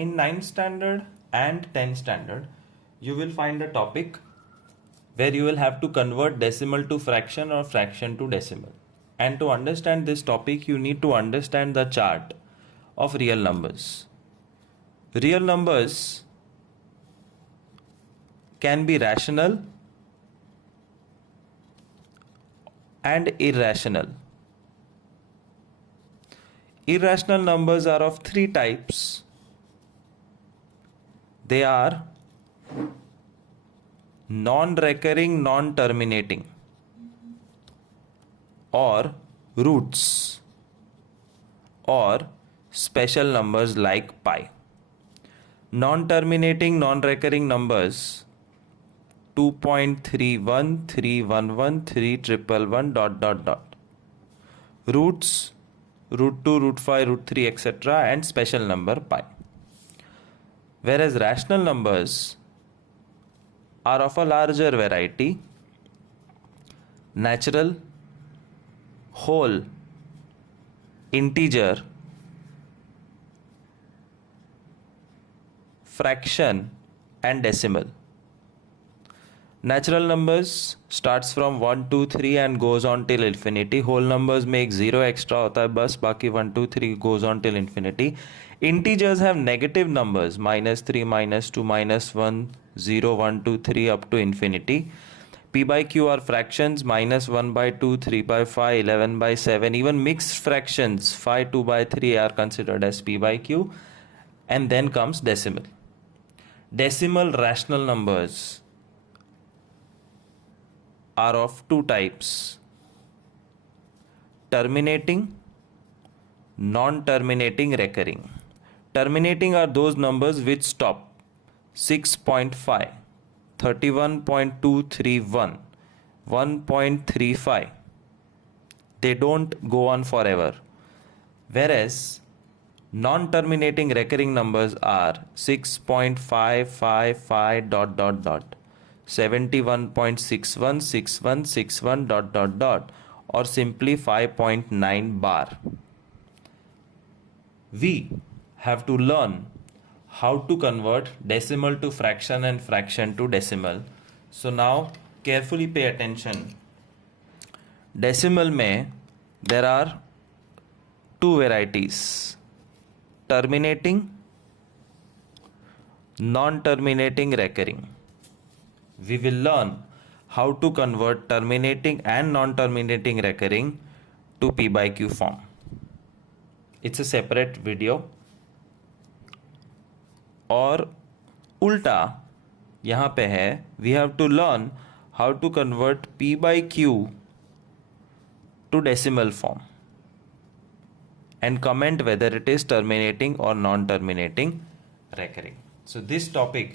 In 9th standard and 10th standard, you will find a topic where you will have to convert decimal to fraction or fraction to decimal. And to understand this topic, you need to understand the chart of real numbers. Real numbers can be rational and irrational. Irrational numbers are of three types. They are non-recurring, non-terminating, or roots, or special numbers like pi. Non-terminating, non-recurring numbers 2.31, 311, 311, ... Roots, root 2, root 5, root 3, etc. and special number pi. Whereas rational numbers are of a larger variety: natural, whole, integer, fraction and decimal. Natural numbers starts from 1, 2, 3 and goes on till infinity. Whole numbers make 0 extra होता है बस, बाकी 1, 2, 3 goes on till infinity. Integers have negative numbers -3, -2, -1, 0, 1, 2, 3 up to infinity. P by Q are fractions: -1/2, 3/5, 11/7. Even mixed fractions 5, 2/3 are considered as P by Q. And then comes decimal. Decimal rational numbers are of two types: terminating, non-terminating, recurring. Terminating are those numbers which stop 6.5, 31.231, 1.35. They don't go on forever. Whereas non-terminating recurring numbers are 6.555 ... 71.61, 61, 61 ... or simply 5.9 bar. We have to learn how to convert decimal to fraction and fraction to decimal. So now carefully pay attention. Decimal में there are two varieties: terminating, non-terminating, recurring. We will learn how to convert terminating and non-terminating recurring to P by Q form. It's a separate video. और उल्टा यहाँ पे है, we have to learn how to convert P by Q to decimal form and comment whether it is terminating or non-terminating recurring. So this topic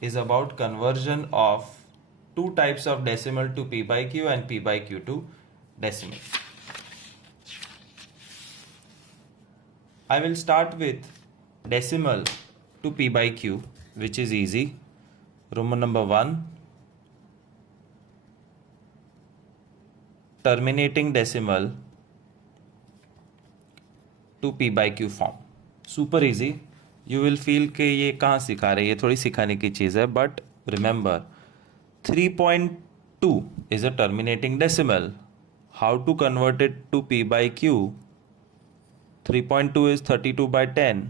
is about conversion of two types of decimal to P by Q and P by Q to decimal. I will start with decimal to P by Q, which is easy. Roman number 1, terminating decimal to P by Q form. Super easy. You will feel कि ये कहाँ सिखा रहे हैं, ये थोड़ी सिखाने की चीज़ है. But remember, 3.2 is a terminating decimal. How to convert it to P by Q? 3.2 is 32/10.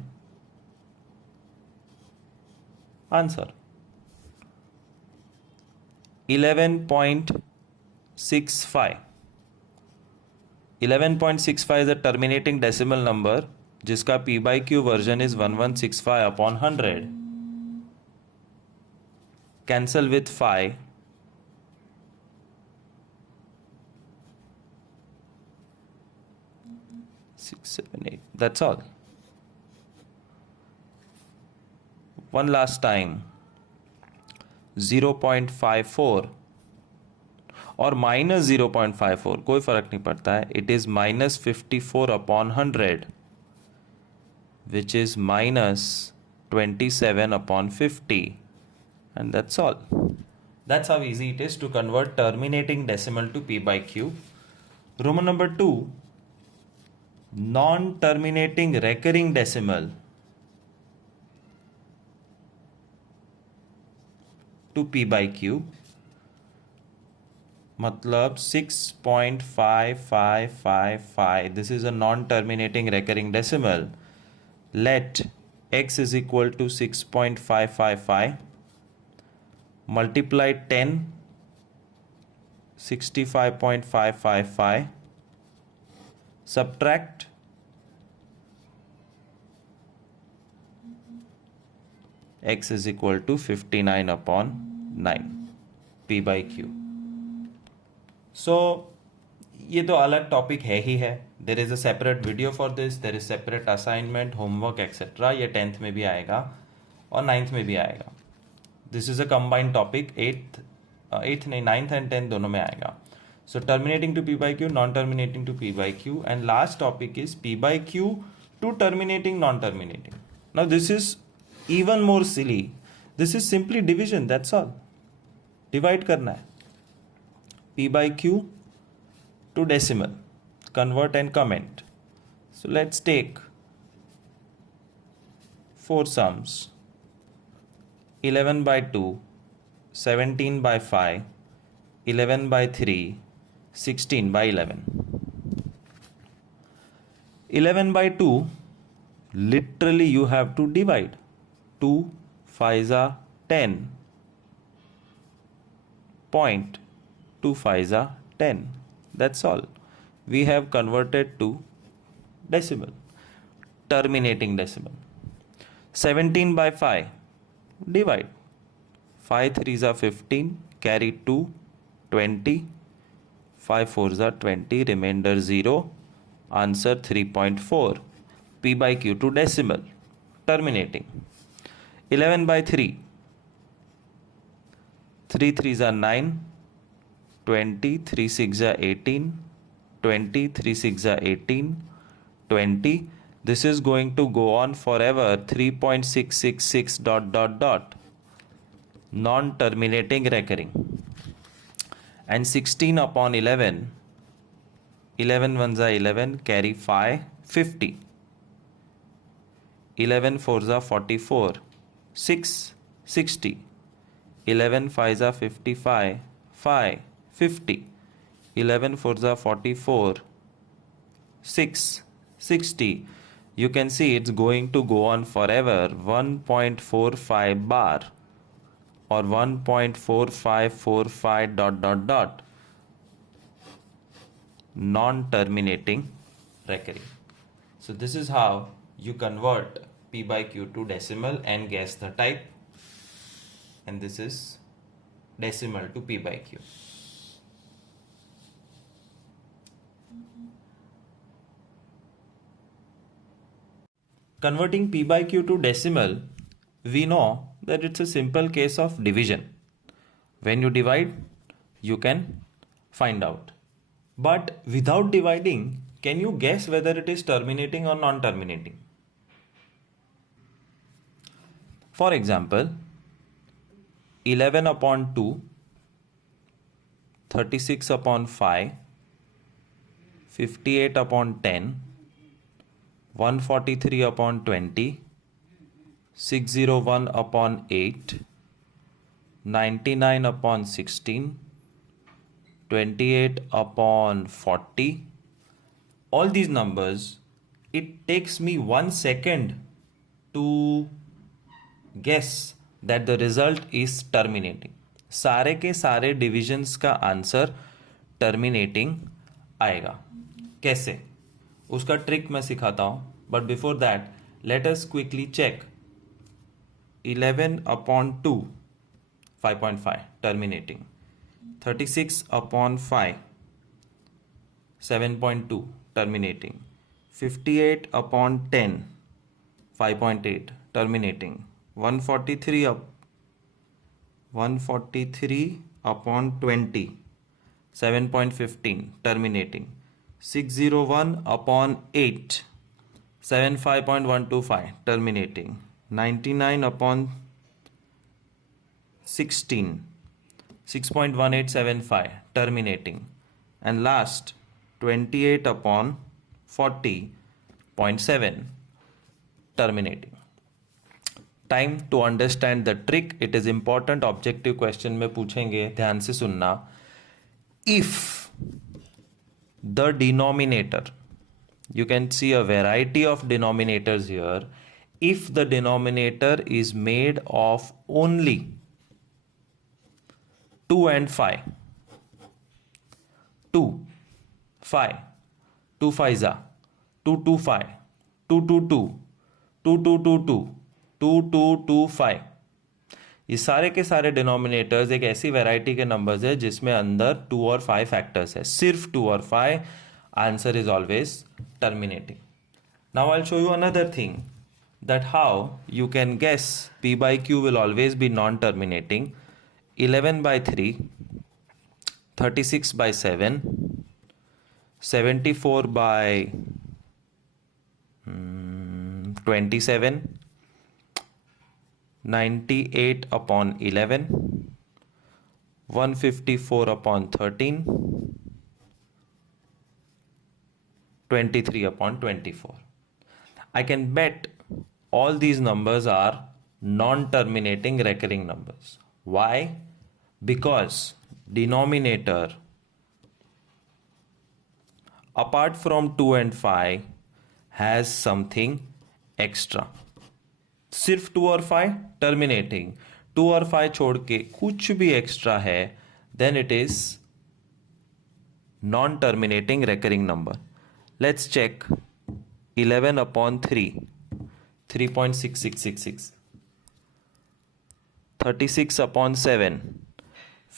Answer 11.65. 11.65 is a terminating decimal number जिसका P by Q version is 1165/100. Cancel with 5. 6, 7, 8. That's all. One last time. 0.54 और -0.54 कोई फर्क नहीं पड़ता है. It is -54/100, which is -27/50, and that's all. That's how easy it is to convert terminating decimal to P by Q. Roman number 2, non-terminating recurring decimal to p by q, मतलब 6.5555. This is a non-terminating recurring decimal. Let x is equal to 6.555 multiply 10, 65.555, subtract x is equal to 59 upon 9 p by q. So ये तो अलग topic है ही है. There is a separate video for this, there is separate assignment, homework etcetera. ये 10th में भी आएगा और 9th में भी आएगा. This is a combined topic. 8th नहीं, 9th एंड 10th दोनों में आएगा. So terminating to P by Q, non terminating to P by Q, and last topic is P by Q to terminating non terminating. Now this is even more silly. This is simply division, that's all. Divide करना है. p by q to decimal, convert and comment. So let's take 4 sums: 11 by 2, 17 by 5, 11 by 3, 16 by 11. 11 by 2, literally you have to divide. 2 5s are 10. Point 2 5s are 10. That's all. We have converted to decimal, terminating decimal. 17 by 5, divide. 5 3s are 15, carry 2, 20. 5 4s are 20, remainder 0. Answer 3.4. p by q to decimal, terminating. 11 by 3, 3 3s are 9, 20, 3 6 are 18, 20, 3 6 are 18, 20. This is going to go on forever. 3.666 dot dot dot. Non-terminating recurring. And 16 upon 11. 11 ones are 11, carry 5, 50. 11 4s are 44, 6, 60. 11 5s are 55, 5, 50. 11 4s are 44, 6, 60. You can see it's going to go on forever. 1.45 bar or 1.4545 dot dot dot. Non-terminating recurring. So this is how you convert p by q to decimal and guess the type. And this is decimal to p by q. Converting p by q to decimal, we know that it's a simple case of division. When you divide, you can find out. But without dividing, can you guess whether it is terminating or non-terminating? For example, 11 upon 2, 36 upon 5, 58 upon 10, 143 upon 20, 601 upon 8, 99 upon 16, 28 upon 40. All these numbers, it takes me 1 second to guess that the result is terminating. सारे के सारे divisions का answer terminating आएगा. कैसे? उसका trick मैं सिखाता हूँ. But before that let us quickly check. 11 upon 2, 5.5 terminating. 36 upon 5, 7.2 terminating. 58 upon 10, 5.8 terminating. 143 upon 20, 7.15 terminating. 601 upon 8, 75.125 terminating. 99 upon 16, 6.1875 terminating. And last 28 upon 40.7 terminating. Time to understand the trick. It is important, objective question में पूछेंगे, ध्यान से सुनना. If the denominator, you can see a variety of denominators here. If the denominator is made of only 2 and 5, 2 5, 2 5 are 2 2 5, 2 2 2, 2 2 2 2, 2 2 2 5, ये सारे के सारे denominators एक ऐसी वैरायटी के नंबर्स है जिसमें अंदर 2 और 5 फैक्टर्स है, सिर्फ 2 और 5. Answer is always terminating. Now I'll show you another thing, that how you can guess p by q will always be non-terminating. 11 by 3, 36 by 7, 74 by 27, 98 upon 11, 154 upon 13, 23 upon 24. I can bet all these numbers are non-terminating recurring numbers. Why? Because denominator apart from 2 and 5 has something extra. सिर्फ 2 और 5 terminating, 2 और 5 छोड़ के कुछ भी extra है, then it is non-terminating recurring number. Let's check 11 upon 3, 3.6666. 36 upon 7,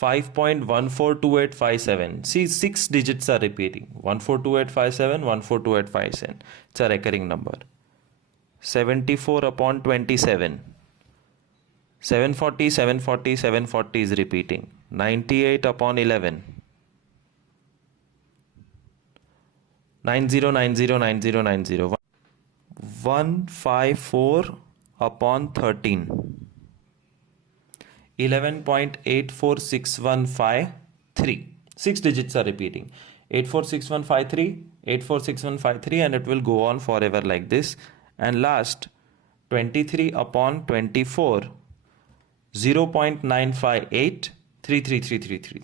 5.142857. See, 6 digits are repeating. 142857, 142857. It's a recurring number. 74 upon 27. 740, 740, 740 is repeating. 98 upon 11. 90909090, 154 upon 13, 11.846153. 6 digits are repeating. 846153, 846153, and it will go on forever like this. And last 23 upon 24, 0.958 33333.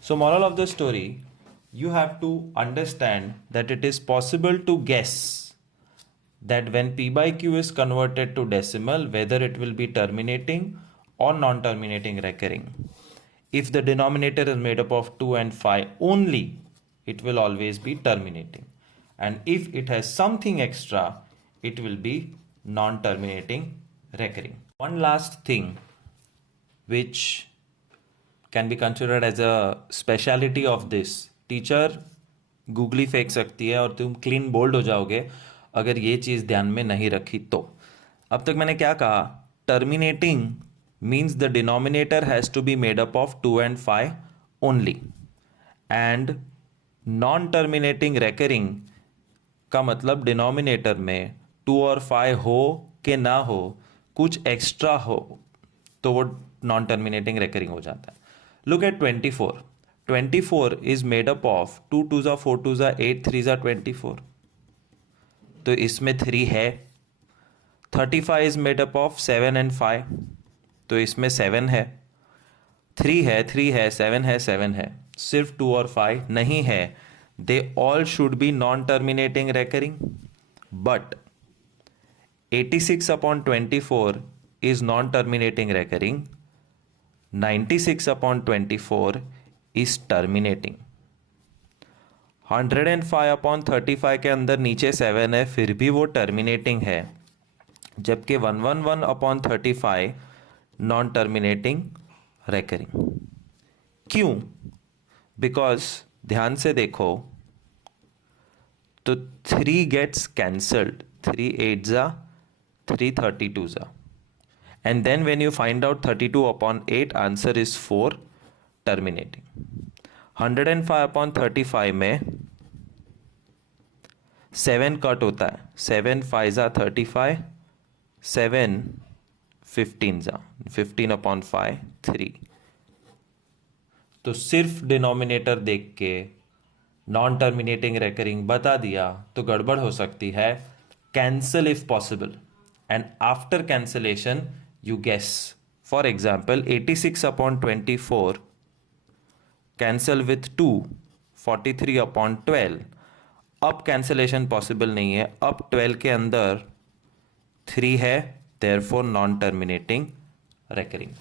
So moral of the story, you have to understand that it is possible to guess that when p by q is converted to decimal, whether it will be terminating or non-terminating recurring. If the denominator is made up of 2 and 5 only, it will always be terminating. And if it has something extra, it will be non-terminating recurring. One last thing which can be considered as a speciality of this, teacher googly फेंक सकती है और तुम clean bowled हो जाओगे अगर ये चीज़ ध्यान में नहीं रखी तो. अब तक मैंने क्या कहा? Terminating means the denominator has to be made up of 2 and 5 only, and non terminating recurring का मतलब डिनोमिनेटर में 2 और 5 हो कि ना हो, कुछ एक्स्ट्रा हो तो वो नॉन टर्मिनेटिंग रेकरिंग हो जाता है. Look at 24. 24 is made up of 2 2s are 4 2s are 8 3s are 24. तो इसमें 3 है. 35 is made up of 7 and 5. तो इसमें 7 है. 3 है, 3 है, 7 है, 7 है. सिर्फ 2 और 5 नहीं है. They all should be non-terminating recurring. But 86 upon 24 is non-terminating recurring. 96 upon 24 is terminating. 105 upon 35 के अंदर नीचे 7 है, फिर भी वो terminating है, जबकि 111 upon 35 नॉन टर्मिनेटिंग recurring. क्यों? बिकॉज ध्यान से देखो तो 3 gets cancelled, 3 8s are 3 32s are, and then when you find out 32 upon 8, answer is 4, terminating. 105 upon 35 में 7 कट होता है, 7 5s are 35, 7 15s are 15 upon 5 3. तो सिर्फ डिनोमिनेटर देख के नॉन टर्मिनेटिंग रेकरिंग बता दिया तो गड़बड़ हो सकती है. Cancel if possible. and after cancellation you guess. For example, 86 upon 24 cancel with 2, 43 upon 12. अब cancellation possible नहीं है, अब 12 के अंदर 3 है, therefore non terminating recurring.